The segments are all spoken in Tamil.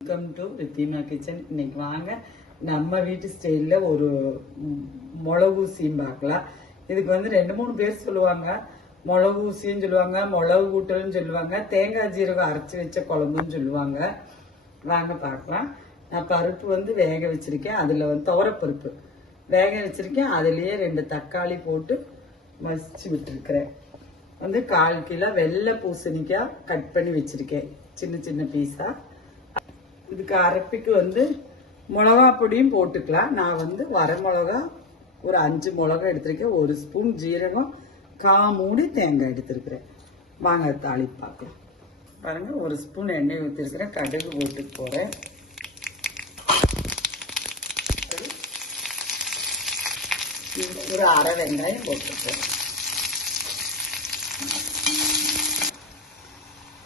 Welcome to Ridhima kitchen. இன்னைக்கு வாங்க நம்ம வீட்டு ஸ்டைல்ல ஒரு மிளகு ஊசியும் பார்க்கலாம். இதுக்கு வந்து 2-3 பேர் சொல்லுவாங்க. மிளகு ஊசின்னு சொல்லுவாங்க, மிளகு கூட்டல்னு சொல்லுவாங்க, தேங்காய் ஜீரகம் அரைச்சி வச்ச குழம்புன்னு சொல்லுவாங்க. வாங்க பார்க்கலாம். நான் பருப்பு வந்து வேக வச்சிருக்கேன். அதுல வந்து துவரப்பருப்பு வேக வச்சிருக்கேன். அதுலயே 2 தக்காளி போட்டு மசிச்சு விட்டுருக்கிறேன். வந்து 1/4 கிலோ வெள்ளை பூசணிக்காய் கட் பண்ணி வச்சிருக்கேன் சின்ன சின்ன பீஸா. இதுக்கு அரைப்பிக்கு வந்து மிளகா பொடியும் போட்டுக்கலாம். நான் வந்து வர மிளகா ஒரு 5 மிளகா எடுத்திருக்கேன். 1 ஸ்பூன் ஜீரகம், 1/4 மூடி தேங்காய் எடுத்திருக்கிறேன். வாங்க தாளிப்பு பார்க்கலாம். பாருங்க, 1 ஸ்பூன் எண்ணெய் ஊற்றிருக்கிறேன். கடுகு போட்டு போறேன். ஒரு அரை வெங்காயம் போட்டுருக்கேன்.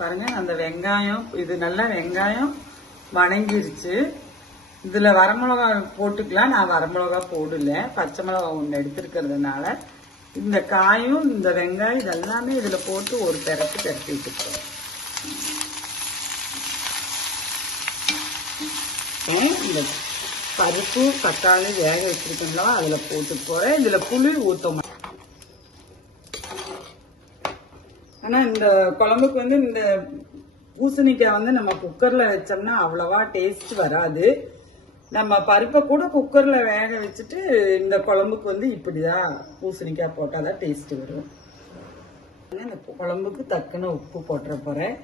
பாருங்க, அந்த வெங்காயம் இது நல்லா வெங்காயம் வணங்கிருச்சு. இதுல வரமிளகா போட்டுக்கலாம். நான் வரமிளகா போடல, பச்சை மிளகா 1 எடுத்துருக்கிறதுனால இந்த காயும் இந்த வெங்காயம் இதெல்லாமே இதுல போட்டு ஒரு பெரட்டு பெரட்டி விட்டுக்கிறோம். இந்த பருப்பு தக்காளி வேக வச்சிருக்கீங்களா அதுல போட்டு போறேன். இதுல புளி ஊத்த. ஆனா இந்த குழம்புக்கு வந்து இந்த பூசணிக்காய் வந்து நம்ம குக்கர்ல வச்சோம்னா அவ்வளவா டேஸ்ட் வராது. நம்ம பருப்பை கூட குக்கர்ல வேக வச்சுட்டு இந்த குழம்புக்கு வந்து இப்படிதான் பூசணிக்காய் போட்டாதான் டேஸ்ட் வரும். இந்த குழம்புக்கு தக்கன உப்பு போட்டுற போறேன்.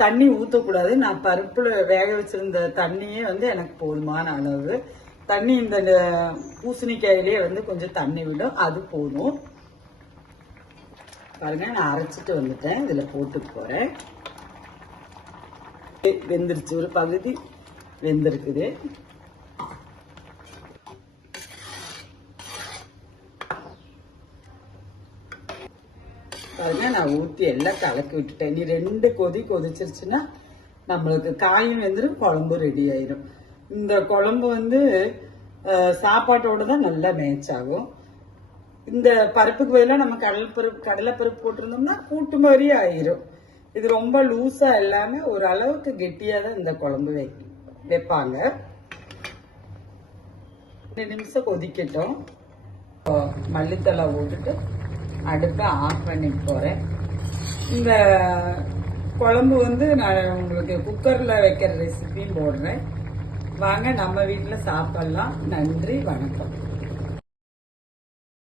தண்ணி ஊற்றக்கூடாது. நான் பருப்புல வேக வச்சிருந்த தண்ணியே வந்து எனக்கு போதுமான அளவு தண்ணி. இந்த பூசணிக்காயிலேயே வந்து கொஞ்சம் தண்ணி விடும், அது போதும். பாருங்க, நான் அரைச்சிட்டு வந்துட்டேன். இதுல போட்டு போறேன். வெந்துருச்சு, ஒரு பகுதி வெந்திருக்குது. பாருங்க, நான் ஊற்றி எல்லாம் கலக்கி விட்டுட்டேன். நீ 2 கொதி கொதிச்சிருச்சுன்னா நம்மளுக்கு காயும் வெந்துடும், குழம்பு ரெடி ஆயிடும். இந்த குழம்பு வந்து சாப்பாட்டோட தான் நல்லா மேட்ச் ஆகும். இந்த பருப்புக்கு பதிலாக நம்ம கடலைப்பருப்பு போட்டிருந்தோம்னா கூட்டு மாதிரி ஆயிரும். இது ரொம்ப லூஸா இல்லாம ஒரு அளவுக்கு கெட்டியா தான் இந்த குழம்பு வைப்பாங்க. 2 நிமிஷம் கொதிக்கட்டும். மல்லித்தலை போட்டுட்டு அடுப்பை ஆஃப் பண்ணி போறேன். இந்த குழம்பு வந்து நான் உங்களுக்கு குக்கர்ல வைக்கிற ரெசிபியும் போடுறேன். வாங்க நம்ம வீட்டில் சாப்பிடலாம். நன்றி, வணக்கம்.